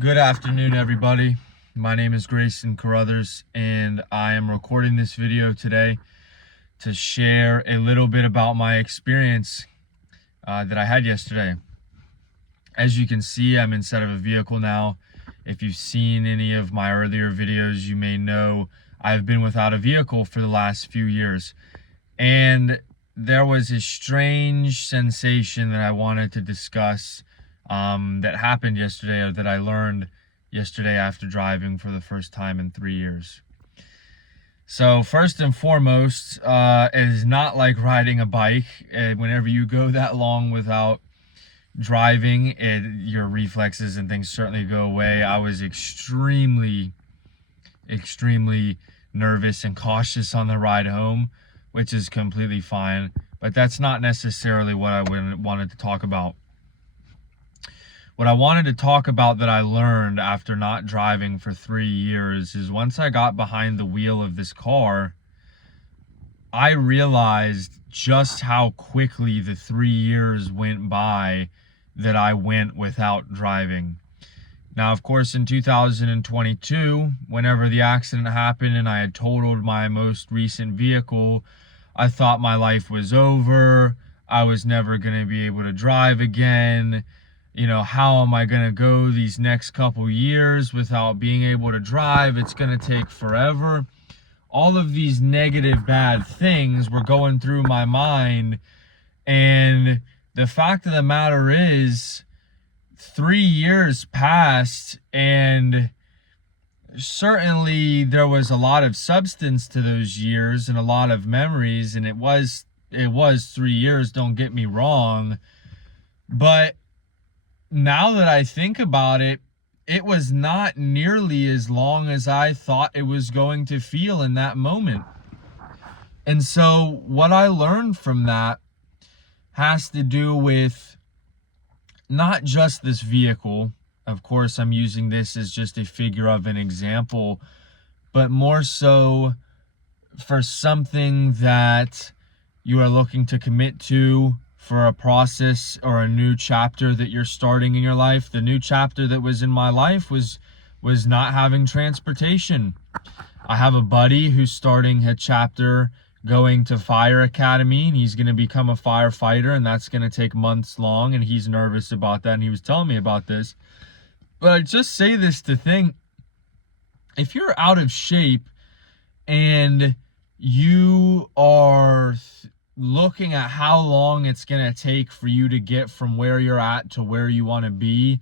Good afternoon, everybody. My name is Grayson Carruthers, and I am recording this video today to share a little bit about my experience that I had yesterday. As you can see, I'm inside of a vehicle now. If you've seen any of my earlier videos, you may know I've been without a vehicle for the last few years. And there was a strange sensation that I wanted to discuss that happened yesterday, or that I learned yesterday after driving for the first time in 3 years. So first and foremost, it is not like riding a bike. Whenever you go that long without driving, your reflexes and things certainly go away. I was extremely nervous and cautious on the ride home, which is completely fine, but that's not necessarily what I wanted to talk about. What I wanted to talk about that I learned after not driving for 3 years is once I got behind the wheel of this car, I realized just how quickly the 3 years went by that I went without driving. Now, of course, in 2022, whenever the accident happened and I had totaled my most recent vehicle, I thought my life was over. I was never going to be able to drive again. You know, how am I going to go these next couple years without being able to drive? It's going to take forever. All of these negative, bad things were going through my mind. And the fact of the matter is, 3 years passed, and certainly there was a lot of substance to those years and a lot of memories, and it was 3 years, don't get me wrong, but now that I think about it, it was not nearly as long as I thought it was going to feel in that moment. And so what I learned from that has to do with not just this vehicle. Of course, I'm using this as just a figure of an example, but more so for something that you are looking to commit to, for a process or a new chapter that you're starting in your life. The new chapter that was in my life was not having transportation. I have a buddy who's starting a chapter going to fire academy, and he's going to become a firefighter, and that's going to take months long, and he's nervous about that, and he was telling me about this. But I just say this to think, if you're out of shape and you are looking at how long it's going to take for you to get from where you're at to where you want to be,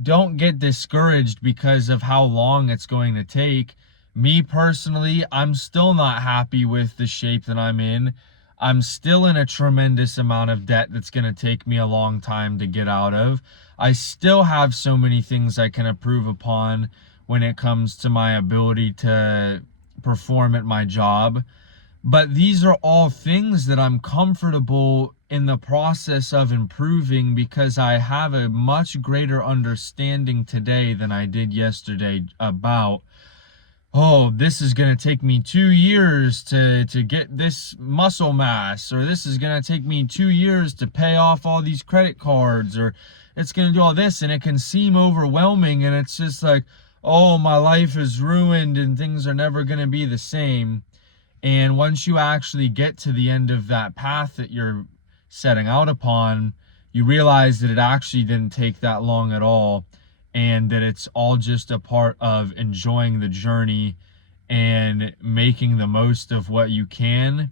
don't get discouraged because of how long it's going to take. Me personally, I'm still not happy with the shape that I'm in. I'm still in a tremendous amount of debt that's going to take me a long time to get out of. I still have so many things I can improve upon when it comes to my ability to perform at my job. But these are all things that I'm comfortable in the process of improving, because I have a much greater understanding today than I did yesterday about, oh, this is going to take me 2 years to get this muscle mass, or this is going to take me 2 years to pay off all these credit cards, or it's going to do all this. And it can seem overwhelming, and it's just like, oh, my life is ruined and things are never going to be the same. And once you actually get to the end of that path that you're setting out upon, you realize that it actually didn't take that long at all, and that it's all just a part of enjoying the journey and making the most of what you can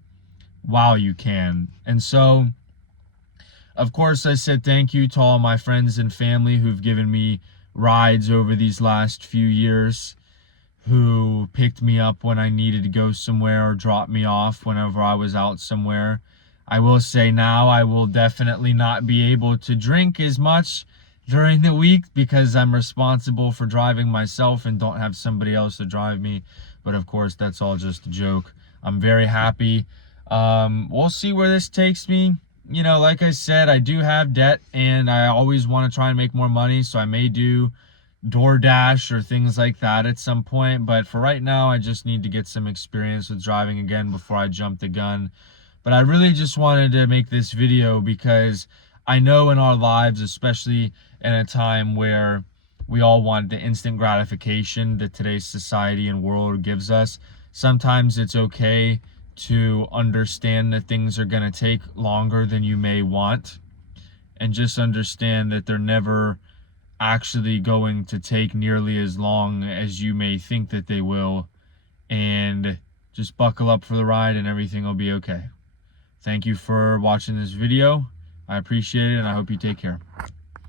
while you can. And so, of course, I said thank you to all my friends and family who've given me rides over these last few years, who picked me up when I needed to go somewhere or dropped me off whenever I was out somewhere. I will say now I will definitely not be able to drink as much during the week because I'm responsible for driving myself and don't have somebody else to drive me. But of course, that's all just a joke. I'm very happy. We'll see where this takes me. You know, like I said, I do have debt, and I always want to try and make more money, so I may do DoorDash or things like that at some point. But for right now, I just need to get some experience with driving again before I jump the gun. But I really just wanted to make this video because I know in our lives, especially in a time where we all want the instant gratification that today's society and world gives us. Sometimes it's okay to understand that things are going to take longer than you may want, and just understand that they're never actually going to take nearly as long as you may think that they will. And just buckle up for the ride and everything will be okay. Thank you for watching this video. I appreciate it, and I hope you take care.